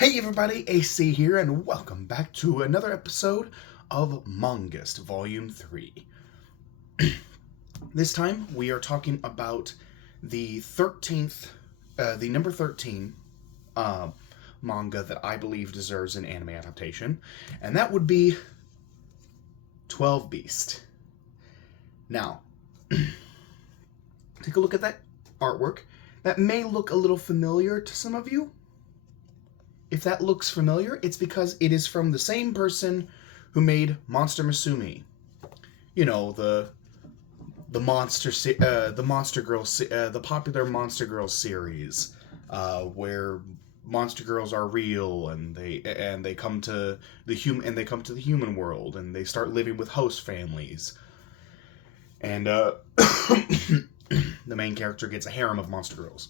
Hey everybody, AC here, and welcome back to another episode of Man-Gust Volume 3. This time we are talking about the number 13 manga that I believe deserves an anime adaptation, and that would be 12 Beast. Now, take a look at that artwork. That may look a little familiar to some of you. If that looks familiar, it's because it is from the same person who made Monster Musume. You know, the Monster Girls, the popular Monster Girls series, where monster girls are real and they come to the human world and they start living with host families. And the main character gets a harem of monster girls.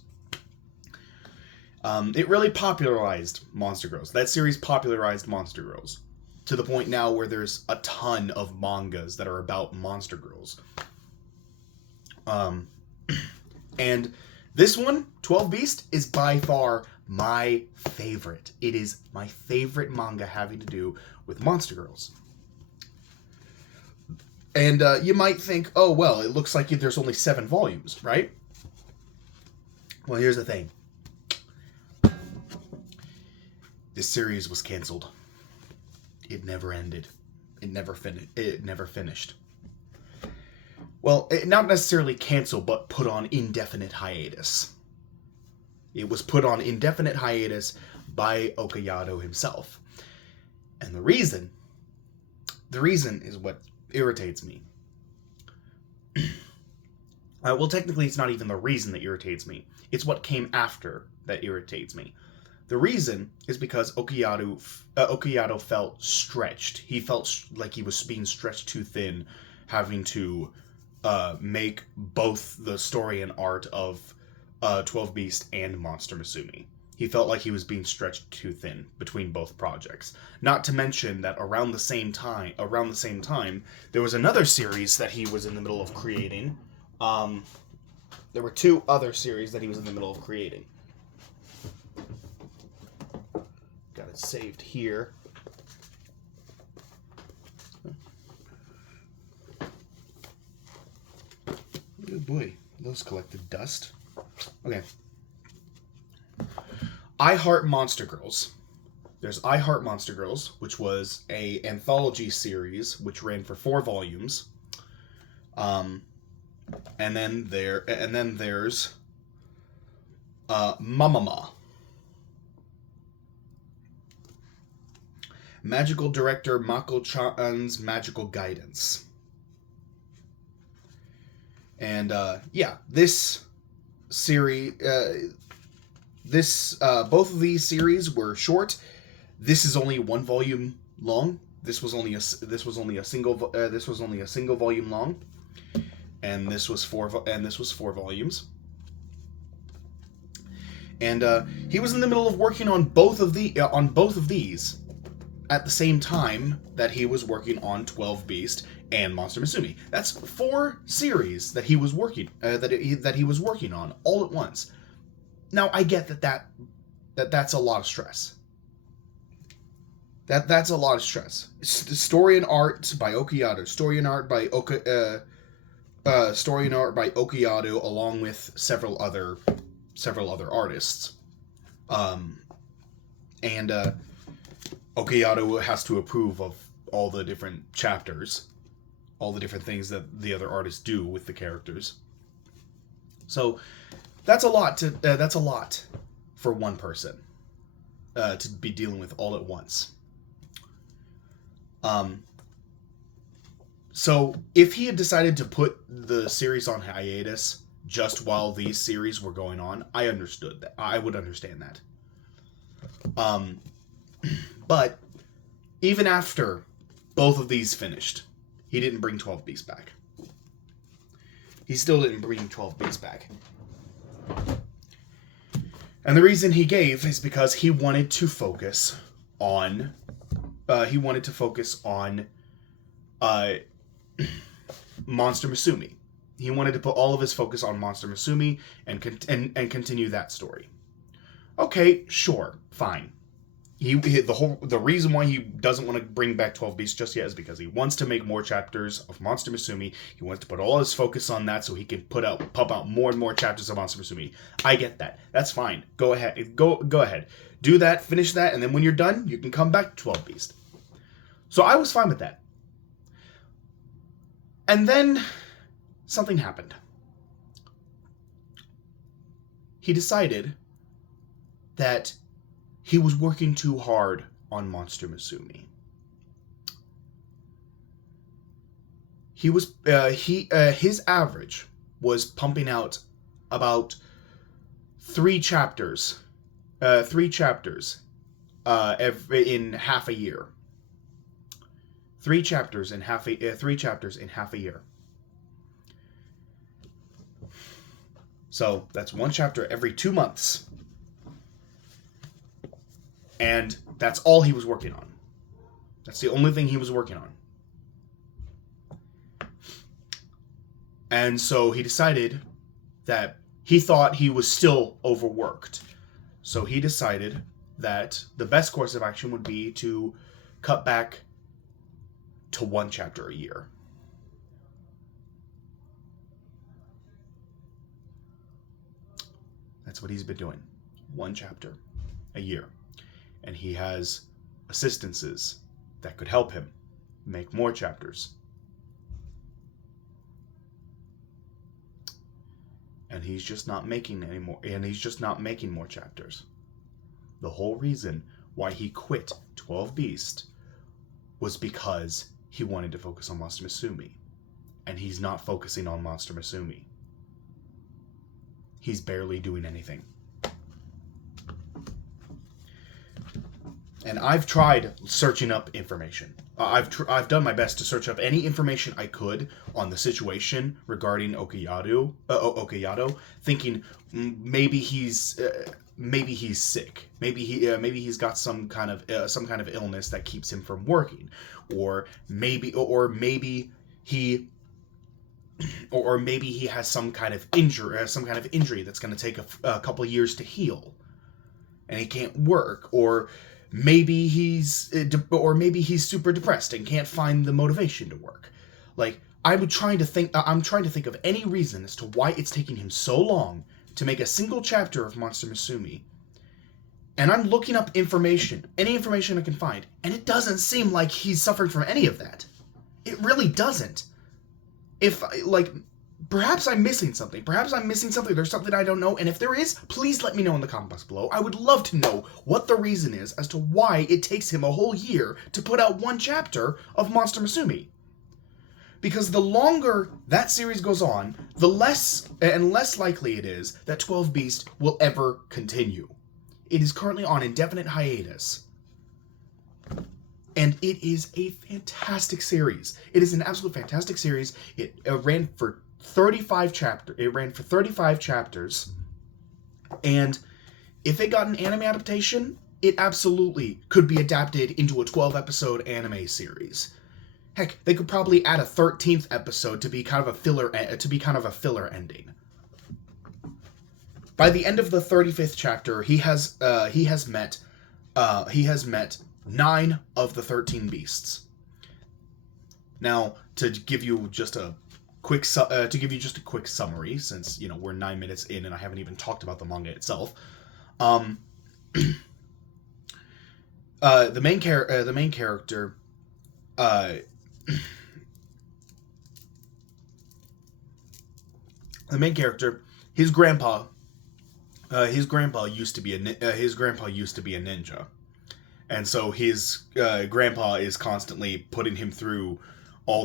It really popularized Monster Girls. That series popularized Monster Girls to the point now where there's a ton of mangas that are about Monster Girls. And this one, 12 Beast, is by far my favorite. It is my favorite manga having to do with Monster Girls. And you might think, oh, well, it looks like there's only 7 volumes, right? Well, here's the thing. This series was canceled. It never ended. It never finished. Well, not necessarily canceled, but put on indefinite hiatus. It was put on indefinite hiatus by Okayado himself. And the reason is what irritates me. Well, technically, it's not even the reason that irritates me. It's what came after that irritates me. The reason is because Okayado felt stretched. He felt like he was being stretched too thin, having to make both the story and art of 12 Beast and Monster Musume. He felt like he was being stretched too thin between both projects. Not to mention that around the same time, there was another series that he was in the middle of creating. There were 2 other series that he was in the middle of creating. Got it saved here. Oh boy, those collected dust. Okay. I Heart Monster Girls. There's I Heart Monster Girls, which was a anthology series which ran for 4 volumes. And then there's Mamama. Magical Director Mako-chan's Magical Guidance. And, this series, both of these series were short. This is only 1 volume long. This was only a single volume long. And this was 4 volumes. And, he was in the middle of working on both of these at the same time that he was working on 12 Beast and Monster Musume. That's 4 series that he was working on all at once. Now I get that's a lot of stress. That's a lot of stress. Story and art by Okayado. Story and art by Okayado, along with several other artists. Okayado has to approve of all the different chapters, all the different things that the other artists do with the characters. So that's a lot for one person to be dealing with all at once. So if he had decided to put the series on hiatus just while these series were going on, I understood that. I would understand that. But even after both of these finished, he didn't bring 12 Beast back. He still didn't bring 12 Beast back. And the reason he gave is because he wanted to focus on Monster Musume. He wanted to put all of his focus on Monster Musume and continue that story. Okay, sure, fine. The reason why he doesn't want to bring back 12 Beasts just yet is because he wants to make more chapters of Monster Musume. He wants to put all his focus on that so he can pump out more and more chapters of Monster Musume. I get that. That's fine. Go ahead. Go ahead. Do that, finish that, and then when you're done, you can come back to 12 Beast. So I was fine with that. And then something happened. He decided that he was working too hard on Monster Musume. His average was pumping out about 3 chapters in half a year. 3 chapters in half a year. So that's 1 chapter every 2 months. And that's all he was working on. That's the only thing he was working on. And so he decided that he thought he was still overworked. So he decided that the best course of action would be to cut back to 1 chapter a year. That's what he's been doing. 1 chapter a year. And he has assistances that could help him make more chapters. And he's just not making more chapters. The whole reason why he quit 12 Beast was because he wanted to focus on Monster Musume. And he's not focusing on Monster Musume. He's barely doing anything. And I've tried searching up information. I've done my best to search up any information I could on the situation regarding Okayado, thinking maybe he's sick. Maybe he's got some kind of illness that keeps him from working, or maybe he has some kind of injury that's going to take a couple of years to heal, and he can't work, or maybe he's super depressed and can't find the motivation to work. Like, I'm trying to think of any reason as to why it's taking him so long to make a single chapter of Monster Musume. And I'm looking up information, any information I can find, and it doesn't seem like he's suffering from any of that. It really doesn't. Perhaps I'm missing something. There's something I don't know. And if there is, please let me know in the comment box below. I would love to know what the reason is as to why it takes him a whole year to put out 1 chapter of Monster Musume. Because the longer that series goes on, the less and less likely it is that 12 Beast will ever continue. It is currently on indefinite hiatus. And it is a fantastic series. It is an absolute fantastic series. It ran for 35 chapters. And if it got an anime adaptation, it absolutely could be adapted into a 12-episode anime series. Heck, they could probably add a 13th episode to be kind of a filler ending. By the end of the 35th chapter, he has met 9 of the 13 beasts. Now, to give you just a quick summary, since we're 9 minutes in and I haven't even talked about the manga itself. The main character, his grandpa used to be a ninja. And so his grandpa is constantly putting him through all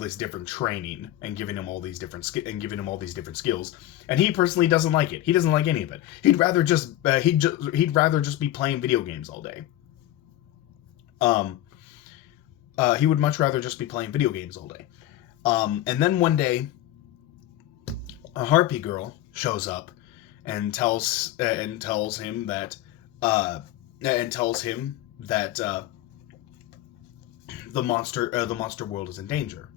this different training and giving him all these different skills. And he personally doesn't like it. He doesn't like any of it. He'd rather just be playing video games all day. He would much rather just be playing video games all day. And then one day, a harpy girl shows up and tells him that the monster world is in danger.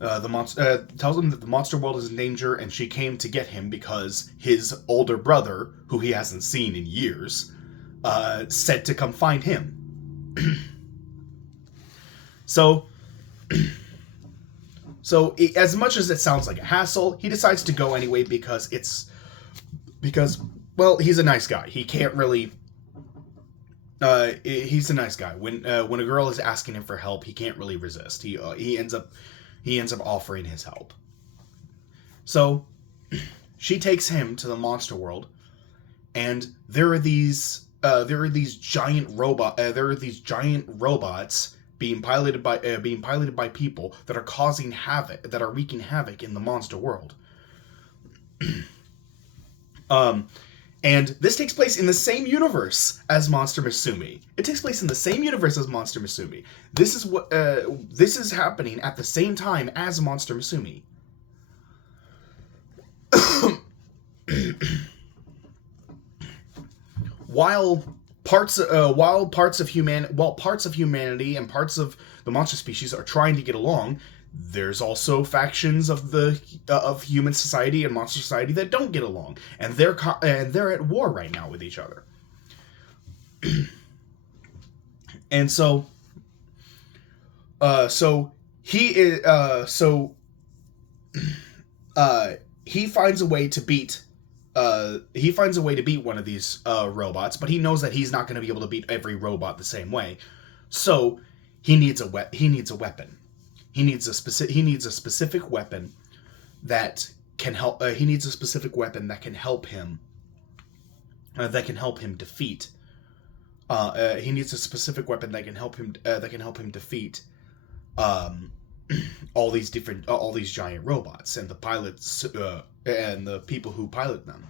Tells him that the monster world is in danger, and she came to get him because his older brother, who he hasn't seen in years, said to come find him. So as much as it sounds like a hassle, he decides to go anyway because well, he's a nice guy. He can't really. He's a nice guy. When a girl is asking him for help, he can't really resist. He ends up offering his help. So she takes him to the monster world, and there are these giant robots being piloted by people that are causing havoc, that are wreaking havoc in the monster world. And this takes place in the same universe as Monster Musume. It takes place in the same universe as Monster Musume. This is happening at the same time as Monster Musume. While parts of humanity and parts of the monster species are trying to get along, there's also factions of human society and monster society that don't get along, and they're at war right now with each other. And so he finds a way to beat one of these robots, but he knows that he's not going to be able to beat every robot the same way. So he needs a weapon. He needs a specific weapon that can help. He needs a specific weapon that can help him. Defeat. He needs a specific weapon that can help him. Defeat. All these giant robots and the pilots and the people who pilot them.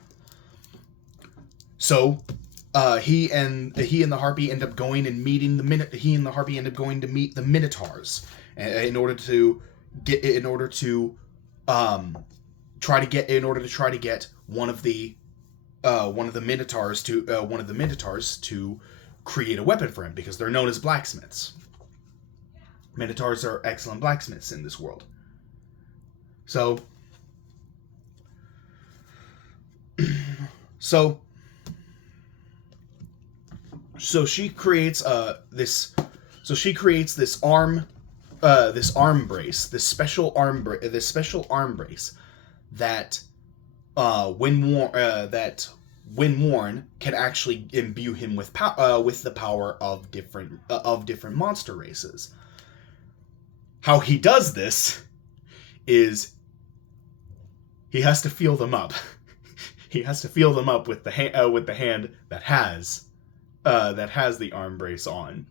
So he and the Harpy end up going and meeting going to meet the Minotaurs in order to try to get one of the Minotaurs to create a weapon for him, because they're known as blacksmiths. Minotaurs are excellent blacksmiths in this world. So she creates this arm brace, this special arm brace that when worn can actually imbue him with the power of different monster races. How he does this is he has to feel them up. He has to feel them up with the hand that has the arm brace on,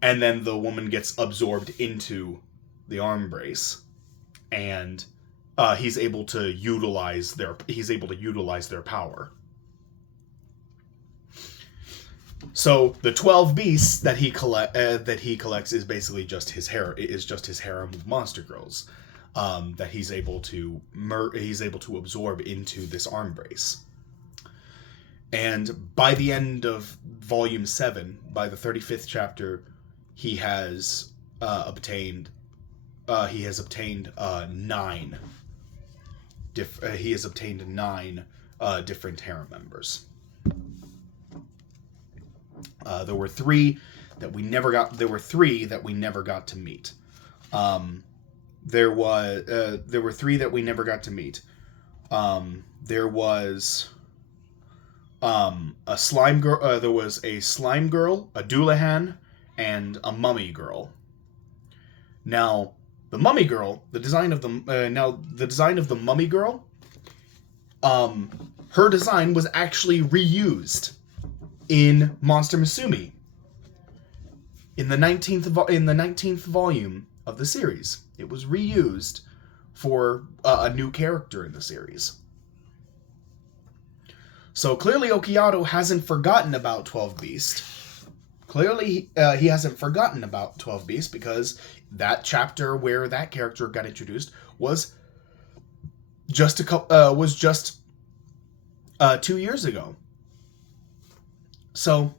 and then the woman gets absorbed into the arm brace, and he's able to utilize their power. So the 12 beasts that he collects is basically just his harem of monster girls that he's able to absorb into this arm brace. And by the end of Volume 7, by the 35th chapter, he has obtained 9 different harem members. There were three that we never got to meet. There were 3 that we never got to meet. There was a slime girl. There was a slime girl, a Doulahan, and a mummy girl. Now, the mummy girl, the design of the mummy girl, her design was actually reused in Monster Musume in the 19th volume of the series. It was reused for a new character in the series. So clearly Okiato hasn't forgotten about 12 Beast. Clearly he hasn't forgotten about 12 Beast, because that chapter where that character got introduced was just 2 years ago. So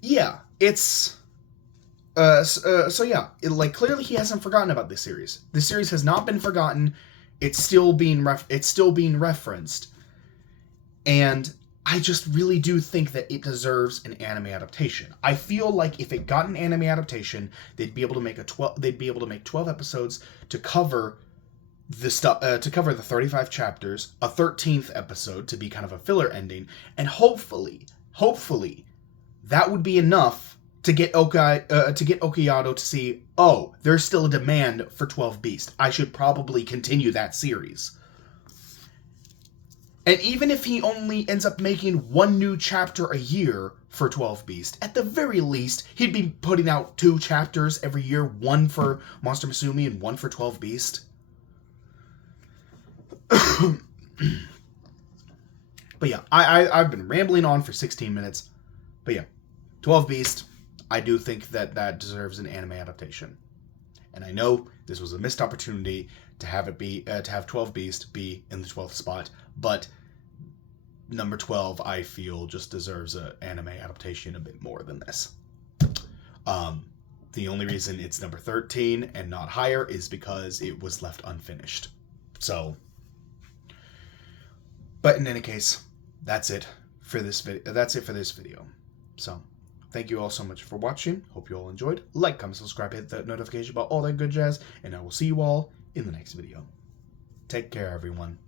yeah, it's clearly he hasn't forgotten about this series. This series has not been forgotten, It's still being referenced, and I just really do think that it deserves an anime adaptation. I feel like if it got an anime adaptation, they'd be able to make 12 episodes to cover the stuff, to cover the 35 chapters, a 13th episode to be kind of a filler ending, and hopefully that would be enough to get Okayado to see, oh, there's still a demand for 12 Beast. I should probably continue that series. And even if he only ends up making one new chapter a year for 12 Beast, at the very least, he'd be putting out 2 chapters every year, one for Monster Musume and one for 12 Beast. But yeah, I've been rambling on for 16 minutes. But yeah, 12 Beast, I do think that deserves an anime adaptation. And I know this was a missed opportunity to have 12 Beast be in the 12th spot, but number 12 I feel just deserves an anime adaptation a bit more than this. The only reason it's number 13 and not higher is because it was left unfinished. So, but in any case, that's it for this video. So, thank you all so much for watching. Hope you all enjoyed. Like, comment, subscribe, hit that notification bell, all that good jazz, and I will see you all in the next video. Take care, everyone.